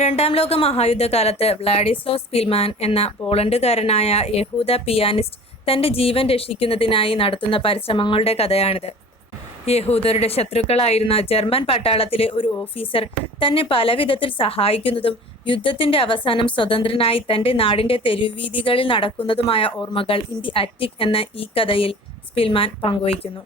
രണ്ടാം ലോക മഹായുദ്ധകാലത്ത് വ്ളാഡിസ്ലോ സ്പിൽമാൻ എന്ന പോളണ്ടുകാരനായ യഹൂദ പിയാനിസ്റ്റ് തൻ്റെ ജീവൻ രക്ഷിക്കുന്നതിനായി നടത്തുന്ന പരിശ്രമങ്ങളുടെ കഥയാണിത്. യഹൂദരുടെ ശത്രുക്കളായിരുന്ന ജർമ്മൻ പട്ടാളത്തിലെ ഒരു ഓഫീസർ തന്നെ പലവിധത്തിൽ സഹായിക്കുന്നതും യുദ്ധത്തിൻ്റെ അവസാനം സ്വതന്ത്രനായി തൻ്റെ നാടിൻ്റെ തെരുവീഥികളിൽ നടക്കുന്നതുമായ ഓർമ്മകൾ ഇൻ ദി അറ്റിക് എന്ന ഈ കഥയിൽ സ്പിൽമാൻ പങ്കുവയ്ക്കുന്നു.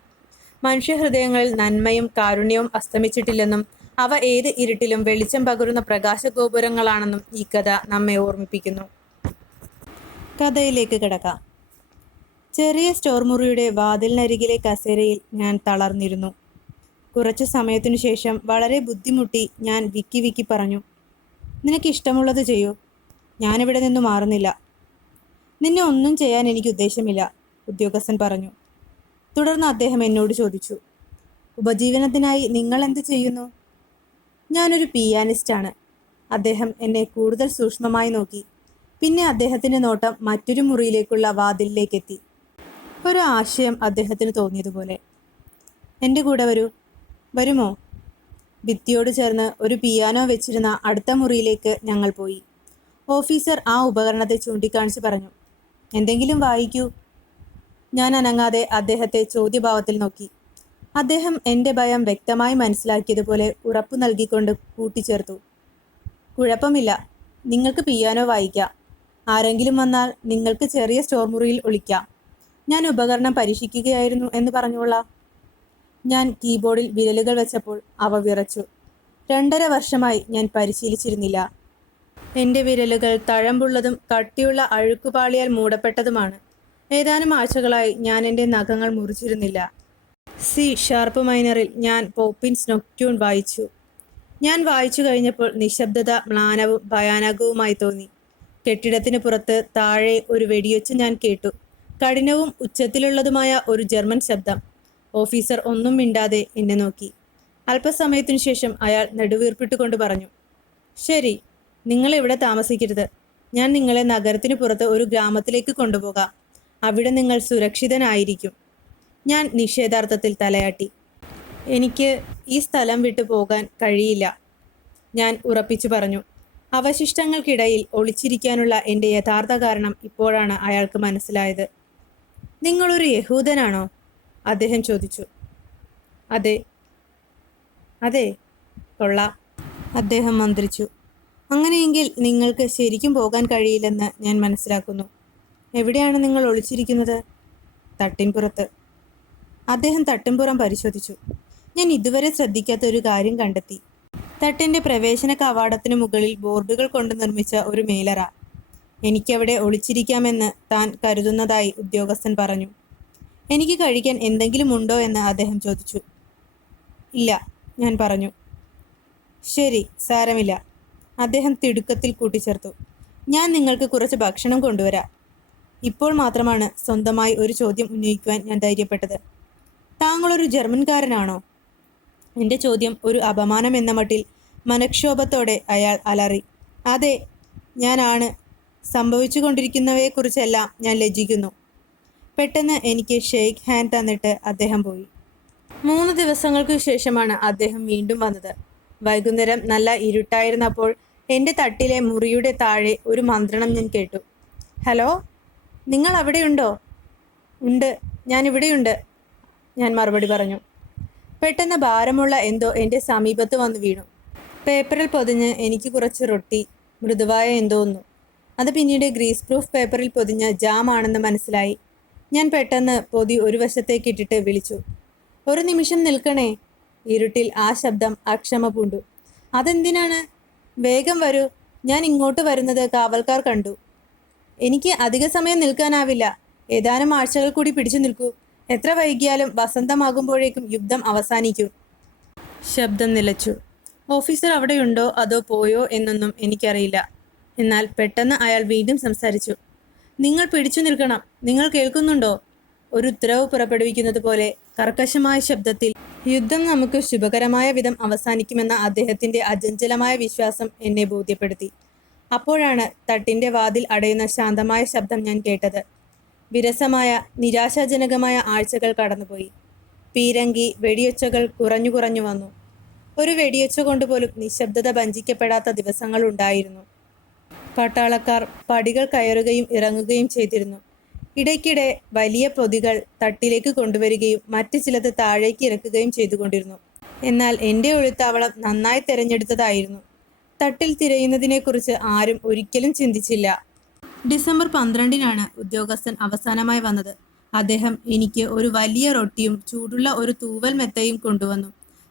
മനുഷ്യഹൃദയങ്ങളിൽ നന്മയും കാരുണ്യവും അസ്തമിച്ചിട്ടില്ലെന്നും അവ ഏത് ഇരുട്ടിലും വെളിച്ചം പകരുന്ന പ്രകാശഗോപുരങ്ങളാണെന്നും ഈ കഥ നമ്മെ ഓർമ്മിപ്പിക്കുന്നു. കഥയിലേക്ക് കിടക്കാം. ചെറിയ സ്റ്റോർ മുറിയുടെ വാതിലിനരികിലെ കസേരയിൽ ഞാൻ തളർന്നിരുന്നു. കുറച്ചു സമയത്തിനു ശേഷം വളരെ ബുദ്ധിമുട്ടി ഞാൻ വിക്കി പറഞ്ഞു, "നിനക്ക് ഇഷ്ടമുള്ളത് ചെയ്യൂ, ഞാനിവിടെ നിന്ന് മാറുന്നില്ല." "നിന്നെ ഒന്നും ചെയ്യാൻ എനിക്ക് ഉദ്ദേശമില്ല," ഉദ്യോഗസ്ഥൻ പറഞ്ഞു. തുടർന്ന് അദ്ദേഹം എന്നോട് ചോദിച്ചു, "ഉപജീവനത്തിനായി നിങ്ങൾ എന്ത് ചെയ്യുന്നു?" "ഞാനൊരു പിയാനിസ്റ്റാണ്." അദ്ദേഹം എന്നെ കൂടുതൽ സൂക്ഷ്മമായി നോക്കി. പിന്നെ അദ്ദേഹത്തിൻ്റെ നോട്ടം മറ്റൊരു മുറിയിലേക്കുള്ള വാതിലിലേക്കെത്തി. ഒരു ആശയം അദ്ദേഹത്തിന് തോന്നിയതുപോലെ. "എൻ്റെ കൂടെ വരൂ." "വരുമോ?" ഭിത്തിയോട് ചേർന്ന് ഒരു പിയാനോ വെച്ചിരുന്ന അടുത്ത മുറിയിലേക്ക് ഞങ്ങൾ പോയി. ഓഫീസർ ആ ഉപകരണത്തെ ചൂണ്ടിക്കാണിച്ച് പറഞ്ഞു, "എന്തെങ്കിലും വായിക്കൂ." ഞാൻ അനങ്ങാതെ അദ്ദേഹത്തെ ചോദ്യഭാവത്തിൽ നോക്കി. അദ്ദേഹം എൻ്റെ ഭയം വ്യക്തമായി മനസ്സിലാക്കിയതുപോലെ ഉറപ്പു നൽകിക്കൊണ്ട് കൂട്ടിച്ചേർത്തു, "കുഴപ്പമില്ല, നിങ്ങൾക്ക് പിയാനോ വായിക്കാം. ആരെങ്കിലും വന്നാൽ നിങ്ങൾക്ക് ചെറിയ സ്റ്റോർ മുറിയിൽ ഒളിക്കാം. ഞാൻ ഉപകരണം പരീക്ഷിക്കുകയായിരുന്നു എന്ന് പറഞ്ഞുകൊള്ളാം." ഞാൻ കീബോർഡിൽ വിരലുകൾ വെച്ചപ്പോൾ അവ വിറച്ചു. 2.5 വർഷമായി ഞാൻ പരിശീലിച്ചിരുന്നില്ല. എൻ്റെ വിരലുകൾ തഴമ്പുള്ളതും കട്ടിയുള്ള അഴുക്കുപാളിയാൽ മൂടപ്പെട്ടതുമാണ്. ഏതാനും ആഴ്ചകളായി ഞാൻ എൻ്റെ നഖങ്ങൾ മുറിച്ചിരുന്നില്ല. സി ഷാർപ്പ് മൈനറിൽ ഞാൻ പോപ്പിൻസ് നൊക്ട്യൂൺ വായിച്ചു. ഞാൻ വായിച്ചു കഴിഞ്ഞപ്പോൾ നിശബ്ദത മ്ലാനവും ഭയാനകവുമായി തോന്നി. കെട്ടിടത്തിന് പുറത്ത് താഴെ ഒരു വെടിയൊച്ച ഞാൻ കേട്ടു. കഠിനവും ഉച്ചത്തിലുള്ളതുമായ ഒരു ജർമ്മൻ ശബ്ദം. ഓഫീസർ ഒന്നും മിണ്ടാതെ എന്നെ നോക്കി. അല്പസമയത്തിനു ശേഷം അയാൾ നെടുവീർപ്പിട്ടുകൊണ്ട് പറഞ്ഞു, "ശരി, നിങ്ങൾ ഇവിടെ താമസിക്കരുത്. ഞാൻ നിങ്ങളെ നഗരത്തിന് പുറത്ത് ഒരു ഗ്രാമത്തിലേക്ക് കൊണ്ടുപോകാം. അവിടെ നിങ്ങൾ സുരക്ഷിതനായിരിക്കും." ഞാൻ നിഷേധാർത്ഥത്തിൽ തലയാട്ടി. "എനിക്ക് ഈ സ്ഥലം വിട്ടു പോകാൻ കഴിയില്ല," ഞാൻ ഉറപ്പിച്ചു പറഞ്ഞു. അവശിഷ്ടങ്ങൾക്കിടയിൽ ഒളിച്ചിരിക്കാനുള്ള എൻ്റെ യഥാർത്ഥ കാരണം ഇപ്പോഴാണ് അയാൾക്ക് മനസ്സിലായത്. "നിങ്ങളൊരു യഹൂദനാണോ?" അദ്ദേഹം ചോദിച്ചു. "അതെ." "അതെ, കൊള്ളാം," അദ്ദേഹം മന്ത്രിച്ചു. "അങ്ങനെയെങ്കിൽ നിങ്ങൾക്ക് ശരിക്കും പോകാൻ കഴിയില്ലെന്ന് ഞാൻ മനസ്സിലാക്കുന്നു. എവിടെയാണ് നിങ്ങൾ ഒളിച്ചിരിക്കുന്നത്?" "തട്ടിൻപുറത്ത്." അദ്ദേഹം തട്ടിൻപുറം പരിശോധിച്ചു. ഞാൻ ഇതുവരെ ശ്രദ്ധിക്കാത്ത ഒരു കാര്യം കണ്ടെത്തി. തട്ടിൻ്റെ പ്രവേശന കവാടത്തിന് മുകളിൽ ബോർഡുകൾ കൊണ്ട് നിർമ്മിച്ച ഒരു മേലറ. എനിക്കവിടെ ഒളിച്ചിരിക്കാമെന്ന് താൻ കരുതുന്നതായി ഉദ്യോഗസ്ഥൻ പറഞ്ഞു. "എനിക്ക് കഴിക്കാൻ എന്തെങ്കിലും ഉണ്ടോ എന്ന് അദ്ദേഹം ചോദിച്ചു. "ഇല്ല," ഞാൻ പറഞ്ഞു. "ശരി, സാരമില്ല," അദ്ദേഹം തിടുക്കത്തിൽ കൂട്ടിച്ചേർത്തു. "ഞാൻ നിങ്ങൾക്ക് കുറച്ച് ഭക്ഷണം കൊണ്ടുവരാം." ഇപ്പോൾ മാത്രമാണ് സ്വന്തമായി ഒരു ചോദ്യം ഉന്നയിക്കുവാൻ ഞാൻ ധൈര്യപ്പെട്ടത്. "താങ്കളൊരു ജർമ്മൻകാരനാണോ?" എൻ്റെ ചോദ്യം ഒരു അപമാനം എന്ന മട്ടിൽ മനക്ഷോഭത്തോടെ അയാൾ അലറി. "അതെ, ഞാനാണ്. സംഭവിച്ചു കൊണ്ടിരിക്കുന്നവയെക്കുറിച്ചെല്ലാം ഞാൻ ലജ്ജിക്കുന്നു." പെട്ടെന്ന് എനിക്ക് ഷെയ്ക്ക് ഹാൻഡ് തന്നിട്ട് അദ്ദേഹം പോയി. 3 ദിവസങ്ങൾക്ക് ശേഷമാണ് അദ്ദേഹം വീണ്ടും വന്നത്. വൈകുന്നേരം നല്ല ഇരുട്ടായിരുന്നപ്പോൾ എൻ്റെ തട്ടിലെ മുറിയുടെ താഴെ ഒരു മന്ത്രണം ഞാൻ കേട്ടു. "ഹലോ, നിങ്ങൾ അവിടെയുണ്ടോ?" "ഉണ്ട്, ഞാനിവിടെയുണ്ട്," ഞാൻ മറുപടി പറഞ്ഞു. പെട്ടെന്ന് ഭാരമുള്ള എന്തോ എൻ്റെ സമീപത്ത് വന്നു വീണു. പേപ്പറിൽ പൊതിഞ്ഞ് എനിക്ക് കുറച്ച് റൊട്ടി, മൃദുവായ എന്തോന്നു. അത് പിന്നീട് ഗ്രീസ് പ്രൂഫ് പേപ്പറിൽ പൊതിഞ്ഞ ജാം ആണെന്ന് മനസ്സിലായി. ഞാൻ പെട്ടെന്ന് പൊതി ഒരു വശത്തേക്ക് ഇട്ടിട്ട് വിളിച്ചു, "ഒരു നിമിഷം നിൽക്കണേ." ഇരുട്ടിൽ ആ ശബ്ദം അക്ഷമ പൂണ്ടു. "അതെന്തിനാണ്?" "വേഗം വരൂ, ഞാൻ ഇങ്ങോട്ട് വരുന്നത് കാവൽക്കാർ കണ്ടു." "എനിക്ക് അധിക സമയം നിൽക്കാനാവില്ല. ഏതാനും ആഴ്ചകൾ കൂടി പിടിച്ചു നിൽക്കൂ. എത്ര വൈകിയാലും വസന്തമാകുമ്പോഴേക്കും യുദ്ധം അവസാനിക്കും." ശബ്ദം നിലച്ചു. ഓഫീസർ അവിടെയുണ്ടോ അതോ പോയോ എന്നൊന്നും എനിക്കറിയില്ല. എന്നാൽ പെട്ടെന്ന് അയാൾ വീണ്ടും സംസാരിച്ചു. "നിങ്ങൾ പിടിച്ചു നിൽക്കണം. നിങ്ങൾ കേൾക്കുന്നുണ്ടോ?" ഒരു ഉത്തരവ് പുറപ്പെടുവിക്കുന്നത് പോലെ കർക്കശമായ ശബ്ദത്തിൽ. യുദ്ധം നമുക്ക് ശുഭകരമായ വിധം അവസാനിക്കുമെന്ന അദ്ദേഹത്തിൻ്റെ അചഞ്ചലമായ വിശ്വാസം എന്നെ ബോധ്യപ്പെടുത്തി. അപ്പോഴാണ് തട്ടിൻ്റെ വാതിൽ അടയുന്ന ശാന്തമായ ശബ്ദം ഞാൻ കേട്ടത്. വിരസമായ നിരാശാജനകമായ ആഴ്ചകൾ കടന്നുപോയി. പീരങ്കി വെടിയൊച്ചകൾ കുറഞ്ഞു വന്നു. ഒരു വെടിയൊച്ച കൊണ്ടുപോലും നിശബ്ദത ഭഞ്ചിക്കപ്പെടാത്ത ദിവസങ്ങളുണ്ടായിരുന്നു. പട്ടാളക്കാർ പടികൾ കയറുകയും ഇറങ്ങുകയും ചെയ്തിരുന്നു. ഇടയ്ക്കിടെ വലിയ പൊതികൾ തട്ടിലേക്ക് കൊണ്ടുവരികയും മറ്റു ചിലത് താഴേക്ക് ഇറക്കുകയും ചെയ്തുകൊണ്ടിരുന്നു. എന്നാൽ എൻ്റെ ഒളിത്താവളം നന്നായി തിരഞ്ഞെടുത്തതായിരുന്നു. തട്ടിൽ തിരയുന്നതിനെക്കുറിച്ച് ആരും ഒരിക്കലും ചിന്തിച്ചില്ല. ഡിസംബർ 12-നാണ് ഉദ്യോഗസ്ഥൻ അവസാനമായി വന്നത്. അദ്ദേഹം എനിക്ക് ഒരു വലിയ റൊട്ടിയും ചൂടുള്ള ഒരു തൂവൽ മെത്തയും കൊണ്ടുവന്നു.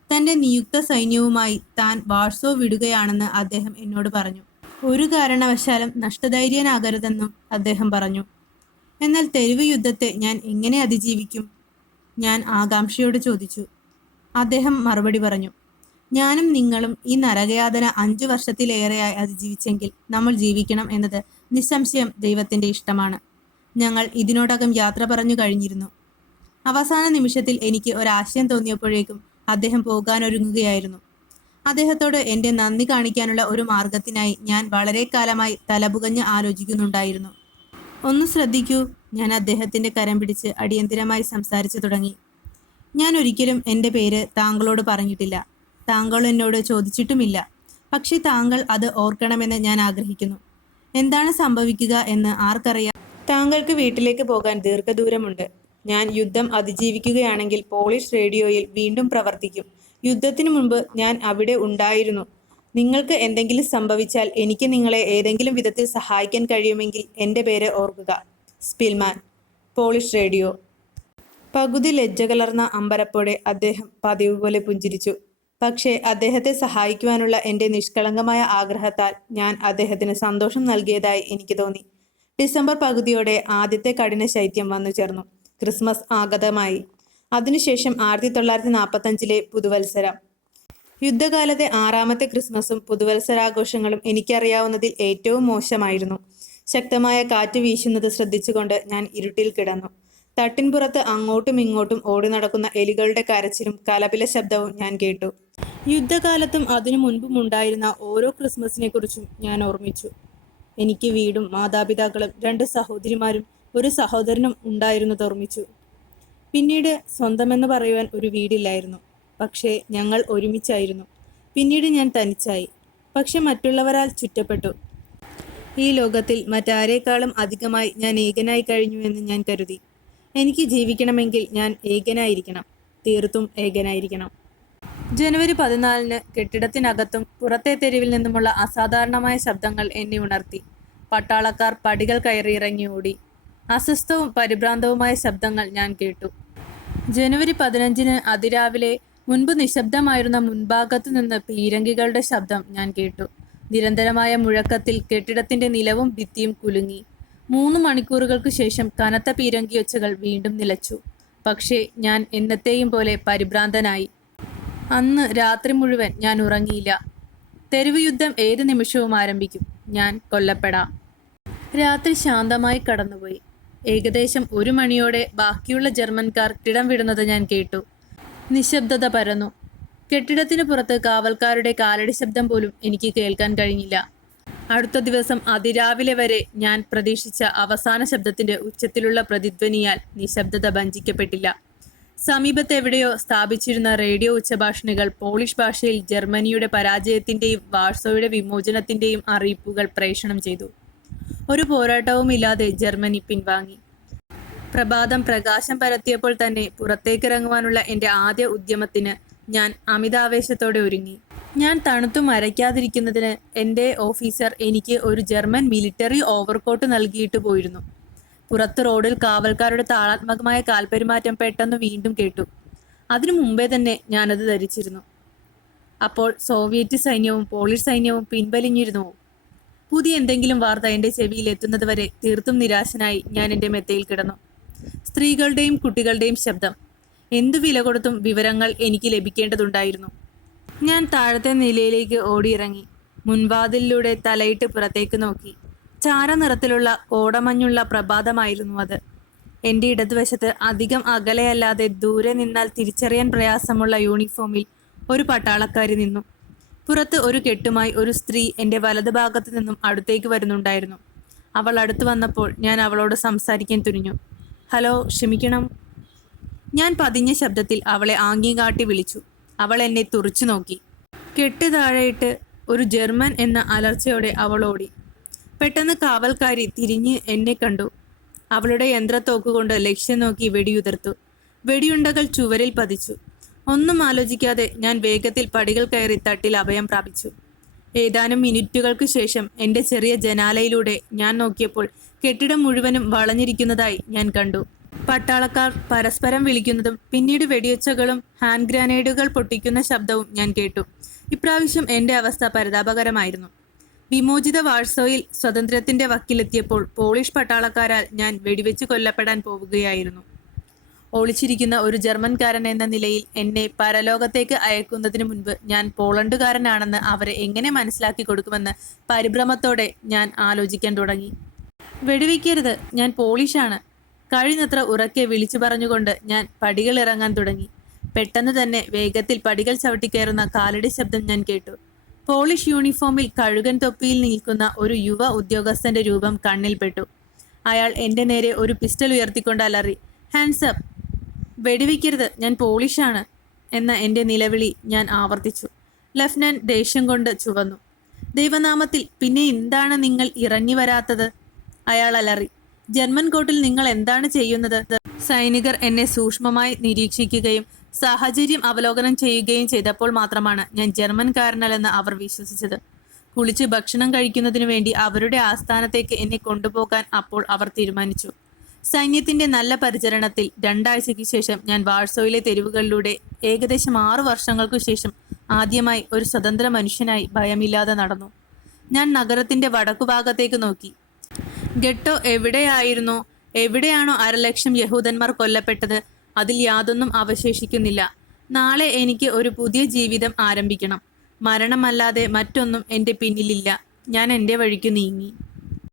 തൻ്റെ നിയുക്ത സൈന്യവുമായി താൻ വാഴ്സോ വിടുകയാണെന്ന് അദ്ദേഹം എന്നോട് പറഞ്ഞു. ഒരു കാരണവശാലും നഷ്ടധൈര്യനാകരുതെന്നും അദ്ദേഹം പറഞ്ഞു. എന്നാൽ തെരുവ് യുദ്ധത്തെ ഞാൻ എങ്ങനെ അതിജീവിക്കും? ഞാൻ ആകാംക്ഷയോട് ചോദിച്ചു. അദ്ദേഹം മറുപടി പറഞ്ഞു, ഞാനും നിങ്ങളും ഈ നരകയാതന 5 വർഷത്തിലേറെയായി അതിജീവിച്ചെങ്കിൽ നമ്മൾ ജീവിക്കണം എന്നത് നിസ്സംശയം ദൈവത്തിൻ്റെ ഇഷ്ടമാണ്. ഞങ്ങൾ ഇതിനോടകം യാത്ര പറഞ്ഞു കഴിഞ്ഞിരുന്നു. അവസാന നിമിഷത്തിൽ എനിക്ക് ഒരാശയം തോന്നിയപ്പോഴേക്കും അദ്ദേഹം പോകാനൊരുങ്ങുകയായിരുന്നു. അദ്ദേഹത്തോട് എൻ്റെ നന്ദി കാണിക്കാനുള്ള ഒരു മാർഗത്തിനായി ഞാൻ വളരെ കാലമായി തലപുകഞ്ഞ് ആലോചിക്കുന്നുണ്ടായിരുന്നു. ഒന്ന് ശ്രദ്ധിക്കൂ, ഞാൻ അദ്ദേഹത്തിൻ്റെ കരം പിടിച്ച് അടിയന്തിരമായി സംസാരിച്ചു തുടങ്ങി. ഞാൻ ഒരിക്കലും എൻ്റെ പേര് താങ്കളോട് പറഞ്ഞിട്ടില്ല. താങ്കൾ എന്നോട് ചോദിച്ചിട്ടുമില്ല. പക്ഷേ താങ്കൾ അത് ഓർക്കണമെന്ന് ഞാൻ ആഗ്രഹിക്കുന്നു. എന്താണ് സംഭവിക്കുക എന്ന് ആർക്കറിയാം? താങ്കൾക്ക് വീട്ടിലേക്ക് പോകാൻ ദീർഘദൂരമുണ്ട്. ഞാൻ യുദ്ധം അതിജീവിക്കുകയാണെങ്കിൽ പോളിഷ് റേഡിയോയിൽ വീണ്ടും പ്രവർത്തിക്കും. യുദ്ധത്തിനു മുൻപ് ഞാൻ അവിടെ ഉണ്ടായിരുന്നു. നിങ്ങൾക്ക് എന്തെങ്കിലും സംഭവിച്ചാൽ എനിക്ക് നിങ്ങളെ ഏതെങ്കിലും വിധത്തിൽ സഹായിക്കാൻ കഴിയുമെങ്കിൽ എൻ്റെ പേര് ഓർക്കുക. Spillman, polish radio. പകുതി ലജ്ജ കലർന്ന അമ്പരപ്പോടെ അദ്ദേഹം പതിവ് പോലെ പുഞ്ചിരിച്ചു. പക്ഷേ അദ്ദേഹത്തെ സഹായിക്കുവാനുള്ള എൻ്റെ നിഷ്കളങ്കമായ ആഗ്രഹത്താൽ ഞാൻ അദ്ദേഹത്തിന് സന്തോഷം നൽകിയതായി എനിക്ക് തോന്നി. ഡിസംബർ പകുതിയോടെ ആദ്യത്തെ കഠിന ശൈത്യം വന്നു ചേർന്നു. ക്രിസ്മസ് ആഗതമായി. അതിനുശേഷം 1945-ലെ പുതുവത്സരം. യുദ്ധകാലത്തെ 6ാമത്തെ ക്രിസ്മസും പുതുവത്സരാഘോഷങ്ങളും എനിക്കറിയാവുന്നതിൽ ഏറ്റവും മോശമായിരുന്നു. ശക്തമായ കാറ്റ് വീശുന്നത് ശ്രദ്ധിച്ചുകൊണ്ട് ഞാൻ ഇരുട്ടിൽ കിടന്നു. തട്ടിൻപുറത്ത് അങ്ങോട്ടും ഇങ്ങോട്ടും ഓടി നടക്കുന്ന എലികളുടെ കരച്ചിലും കലപില ശബ്ദവും ഞാൻ കേട്ടു. യുദ്ധകാലത്തും അതിനു മുൻപും ഉണ്ടായിരുന്ന ഓരോ ക്രിസ്മസിനെ കുറിച്ചും ഞാൻ ഓർമ്മിച്ചു. എനിക്ക് വീടും മാതാപിതാക്കളും 2 സഹോദരിമാരും ഒരു സഹോദരനും ഉണ്ടായിരുന്നത് ഓർമ്മിച്ചു. പിന്നീട് സ്വന്തമെന്ന് പറയുവാൻ ഒരു വീടില്ലായിരുന്നു. പക്ഷേ ഞങ്ങൾ ഒരുമിച്ചായിരുന്നു. പിന്നീട് ഞാൻ തനിച്ചായി. പക്ഷെ മറ്റുള്ളവരാൽ ചുറ്റപ്പെട്ടു. ഈ ലോകത്തിൽ മറ്റാരേക്കാളും അധികമായി ഞാൻ ഏകനായി കഴിഞ്ഞുവെന്ന് ഞാൻ കരുതി. എനിക്ക് ജീവിക്കണമെങ്കിൽ ഞാൻ ഏകനായിരിക്കണം. തീർത്തും ഏകനായിരിക്കണം. ജനുവരി 14-ന് കെട്ടിടത്തിനകത്തും പുറത്തെ തെരുവിൽ നിന്നുമുള്ള അസാധാരണമായ ശബ്ദങ്ങൾ എന്നെ ഉണർത്തി. പട്ടാളക്കാർ പടികൾ കയറിയിറങ്ങി ഓടി. അസ്വസ്ഥവും പരിഭ്രാന്തവുമായ ശബ്ദങ്ങൾ ഞാൻ കേട്ടു. ജനുവരി 15-ന് അതിരാവിലെ മുൻപ് നിശബ്ദമായിരുന്ന മുൻഭാഗത്തു നിന്ന് പീരങ്കികളുടെ ശബ്ദം ഞാൻ കേട്ടു. നിരന്തരമായ മുഴക്കത്തിൽ കെട്ടിടത്തിന്റെ നിലവും ഭിത്തിയും കുലുങ്ങി. 3 മണിക്കൂറുകൾക്ക് ശേഷം കനത്ത പീരങ്കിയൊച്ചകൾ വീണ്ടും നിലച്ചു. പക്ഷേ ഞാൻ എന്നത്തെയും പോലെ പരിഭ്രാന്തനായി. അന്ന് രാത്രി മുഴുവൻ ഞാൻ ഉറങ്ങിയില്ല. തെരുവ് യുദ്ധം ഏത് നിമിഷവും ആരംഭിക്കും. ഞാൻ കൊല്ലപ്പെടാം. രാത്രി ശാന്തമായി കടന്നുപോയി. ഏകദേശം 1 മണിയോടെ ബാക്കിയുള്ള ജർമ്മൻകാർ കെട്ടിടം വിടുന്നത് ഞാൻ കേട്ടു. നിശബ്ദത പരന്നു. കെട്ടിടത്തിന് പുറത്ത് കാവൽക്കാരുടെ കാലടി ശബ്ദം പോലും എനിക്ക് കേൾക്കാൻ കഴിഞ്ഞില്ല. അടുത്ത ദിവസം അതിരാവിലെ വരെ ഞാൻ പ്രതീക്ഷിച്ച അവസാന ശബ്ദത്തിന്റെ ഉച്ചത്തിലുള്ള പ്രതിധ്വനിയാൽ നിശബ്ദത ഭഞ്ചിക്കപ്പെട്ടില്ല. സമീപത്തെവിടെയോ സ്ഥാപിച്ചിരുന്ന റേഡിയോ ഉച്ചഭാഷണികൾ പോളിഷ് ഭാഷയിൽ ജർമ്മനിയുടെ പരാജയത്തിന്റെയും വാഴ്സോയുടെ വിമോചനത്തിന്റെയും അറിയിപ്പുകൾ പ്രേഷണം ചെയ്തു. ഒരു പോരാട്ടവുമില്ലാതെ ജർമ്മനി പിൻവാങ്ങി. പ്രഭാതം പ്രകാശം പരത്തിയപ്പോൾ തന്നെ പുറത്തേക്കിറങ്ങുവാനുള്ള എൻ്റെ ആദ്യ ഉദ്യമത്തിന് ഞാൻ അമിതാവേശത്തോടെ ഒരുങ്ങി. ഞാൻ തണുത്തു മരയ്ക്കാതിരിക്കുന്നതിന് എൻ്റെ ഓഫീസർ എനിക്ക് ഒരു ജർമ്മൻ മിലിറ്ററി ഓവർകോട്ട് നൽകിയിട്ട് പോയിരുന്നു. പുറത്ത് റോഡിൽ കാവൽക്കാരുടെ താളാത്മകമായ കാൽപെരുമാറ്റം പെട്ടെന്ന് വീണ്ടും കേട്ടു. അതിനു മുമ്പേ തന്നെ ഞാനത് ധരിച്ചിരുന്നു. അപ്പോൾ സോവിയറ്റ് സൈന്യവും പോളിഷ് സൈന്യവും പിൻവലിഞ്ഞിരുന്നുവോ? പുതിയ എന്തെങ്കിലും വാർത്ത എൻ്റെ ചെവിയിൽ എത്തുന്നത് വരെ തീർത്തും നിരാശനായി ഞാൻ എൻ്റെ മെത്തയിൽ കിടന്നു. സ്ത്രീകളുടെയും കുട്ടികളുടെയും ശബ്ദം. എന്തു വില കൊടുത്തും വിവരങ്ങൾ എനിക്ക് ലഭിക്കേണ്ടതുണ്ടായിരുന്നു. ഞാൻ താഴത്തെ നിലയിലേക്ക് ഓടിയിറങ്ങി. മുൻവാതിലിലൂടെ തലയിട്ട് പുറത്തേക്ക് നോക്കി. ചാരനിറത്തിലുള്ള കോടമഞ്ഞുള്ള പ്രഭാതമായിരുന്നു അത്. എൻ്റെ ഇടതുവശത്ത് അധികം അകലെയല്ലാതെ ദൂരെ നിന്നാൽ തിരിച്ചറിയാൻ പ്രയാസമുള്ള യൂണിഫോമിൽ ഒരു പട്ടാളക്കാരി നിന്നു. പുറത്ത് ഒരു കെട്ടുമായി ഒരു സ്ത്രീ എൻ്റെ വലതുഭാഗത്തു നിന്നും അടുത്തേക്ക് വരുന്നുണ്ടായിരുന്നു. അവൾ അടുത്ത് വന്നപ്പോൾ ഞാൻ അവളോട് സംസാരിക്കാൻ തുനിഞ്ഞു. ഹലോ, ക്ഷമിക്കണം. ഞാൻ പതിഞ്ഞ ശബ്ദത്തിൽ അവളെ ആംഗ്യം കാട്ടി വിളിച്ചു. അവൾ എന്നെ തുറിച്ചു നോക്കി. കെട്ട് താഴെയിട്ട് ഒരു ജർമ്മൻ എന്ന അലർച്ചയോടെ അവൾ ഓടി. പെട്ടെന്ന് കാവൽക്കാരി തിരിഞ്ഞ് എന്നെ കണ്ടു. അവളുടെ യന്ത്രത്തോക്കുകൊണ്ട് ലക്ഷ്യം നോക്കി വെടിയുതിർത്തു. വെടിയുണ്ടകൾ ചുവരിൽ പതിച്ചു. ഒന്നും ആലോചിക്കാതെ ഞാൻ വേഗത്തിൽ പടികൾ കയറി തട്ടിൽ അഭയം പ്രാപിച്ചു. ഏതാനും മിനിറ്റുകൾക്ക് ശേഷം എൻ്റെ ചെറിയ ജനാലയിലൂടെ ഞാൻ നോക്കിയപ്പോൾ കെട്ടിടം മുഴുവനും വളഞ്ഞിരിക്കുന്നതായി ഞാൻ കണ്ടു. പട്ടാളക്കാർ പരസ്പരം വിളിക്കുന്നതും പിന്നീട് വെടിയൊച്ചകളും ഹാൻഡ് ഗ്രാനേഡുകൾ പൊട്ടിക്കുന്ന ശബ്ദവും ഞാൻ കേട്ടു. ഇപ്രാവശ്യം എൻ്റെ അവസ്ഥ പരിതാപകരമായിരുന്നു. വിമോചിത വാഴ്സോയിൽ സ്വാതന്ത്ര്യത്തിന്റെ വക്കിലെത്തിയപ്പോൾ പോളിഷ് പട്ടാളക്കാരാൽ ഞാൻ വെടിവെച്ച് കൊല്ലപ്പെടാൻ പോവുകയായിരുന്നു. ഒളിച്ചിരിക്കുന്ന ഒരു ജർമ്മൻകാരൻ എന്ന നിലയിൽ എന്നെ പരലോകത്തേക്ക് അയക്കുന്നതിന് മുൻപ് ഞാൻ പോളണ്ടുകാരനാണെന്ന് അവരെ എങ്ങനെ മനസ്സിലാക്കി കൊടുക്കുമെന്ന് പരിഭ്രമത്തോടെ ഞാൻ ആലോചിക്കാൻ തുടങ്ങി. വെടിവെക്കരുത്, ഞാൻ പോളിഷാണ്. കഴിയുന്നത്ര ഉറക്കെ വിളിച്ചു പറഞ്ഞുകൊണ്ട് ഞാൻ പടികൾ ഇറങ്ങാൻ തുടങ്ങി. പെട്ടെന്ന് തന്നെ വേഗത്തിൽ പടികൾ ചവിട്ടിക്കയറുന്ന കാലടി ശബ്ദം ഞാൻ കേട്ടു. പോളിഷ് യൂണിഫോമിൽ കഴുകൻ തൊപ്പിയിൽ നിൽക്കുന്ന ഒരു യുവ ഉദ്യോഗസ്ഥന്റെ രൂപം കണ്ണിൽപ്പെട്ടു. അയാൾ എൻ്റെ നേരെ ഒരു പിസ്റ്റൾ ഉയർത്തിക്കൊണ്ട് അലറി, ഹാൻഡ്സ് അപ്പ്! വെടിവെക്കരുത്, ഞാൻ പോളിഷാണ് എന്ന എൻ്റെ നിലവിളി ഞാൻ ആവർത്തിച്ചു. ലഫ്റ്റനന്റ് ദേഷ്യം കൊണ്ട് ചുവന്നു. ദൈവനാമത്തിൽ പിന്നെ എന്താണ് നിങ്ങൾ ഇറങ്ങി വരാത്തത്? അയാൾ അലറി. ജർമ്മൻ കോട്ടിൽ നിങ്ങൾ എന്താണ് ചെയ്യുന്നത്? സൈനികർ എന്നെ സൂക്ഷ്മമായി നിരീക്ഷിക്കുകയും സാഹചര്യം അവലോകനം ചെയ്യുകയും ചെയ്തപ്പോൾ മാത്രമാണ് ഞാൻ ജർമ്മൻകാരനല്ലെന്ന് അവർ വിശ്വസിച്ചത്. കുളിച്ച് ഭക്ഷണം കഴിക്കുന്നതിനു വേണ്ടി അവരുടെ ആസ്ഥാനത്തേക്ക് എന്നെ കൊണ്ടുപോകാൻ അപ്പോൾ അവർ തീരുമാനിച്ചു. സൈന്യത്തിന്റെ നല്ല പരിചരണത്തിൽ 2 ആഴ്ചയ്ക്ക് ശേഷം ഞാൻ വാഴ്സോയിലെ തെരുവുകളിലൂടെ ഏകദേശം 6 വർഷങ്ങൾക്കു ശേഷം ആദ്യമായി ഒരു സ്വതന്ത്ര മനുഷ്യനായി ഭയമില്ലാതെ നടന്നു. ഞാൻ നഗരത്തിന്റെ വടക്കുഭാഗത്തേക്ക് നോക്കി. ഗെട്ടോ എവിടെയായിരുന്നോ, എവിടെയാണോ 1,00,000 യഹൂദന്മാർ കൊല്ലപ്പെട്ടത്, അതിൽ യാതൊന്നും അവശേഷിക്കുന്നില്ല. നാളെ എനിക്ക് ഒരു പുതിയ ജീവിതം ആരംഭിക്കണം. മരണമല്ലാതെ മറ്റൊന്നും എൻ്റെ പിന്നിലില്ല. ഞാൻ എൻ്റെ വഴിക്ക് നീങ്ങി.